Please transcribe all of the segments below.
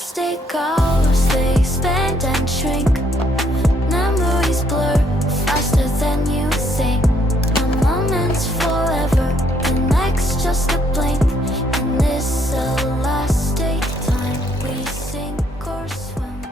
As they goes, they expand and shrink. Memories blur faster than you think. A moment's forever, the next just a blink. And this elastic time, we sink or swim.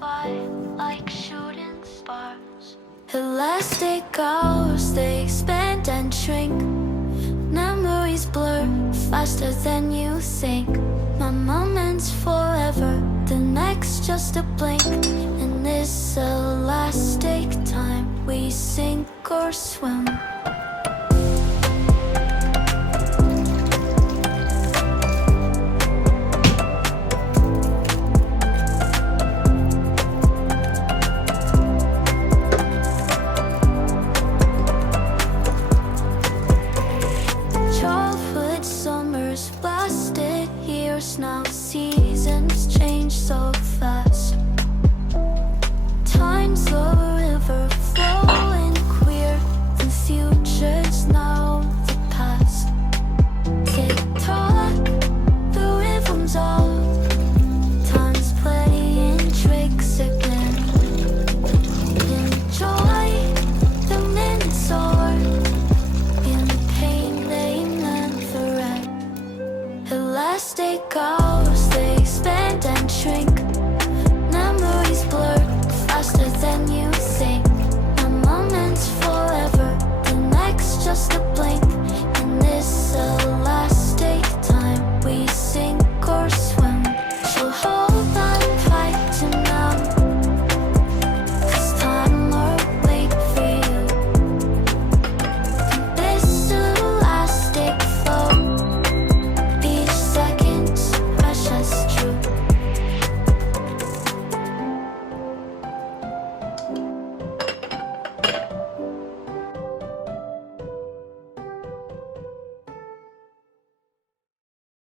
by like shooting stars. Elastic hours, they expand and shrink. Memories blur faster than you think. My moment's forever, the next just a blink. In this elastic time, we sink or swim. Childhood summers lasted years now. Seasons change so fast. Time's a river flowing queer. The future's now the past. Tick tock, the rhythm's off. Time's playing tricks again. Enjoy the minutes or in pain they never end. Elastic hours, they expand and shrink. Memories blur faster than you think. My moment's forever, the next just a blink.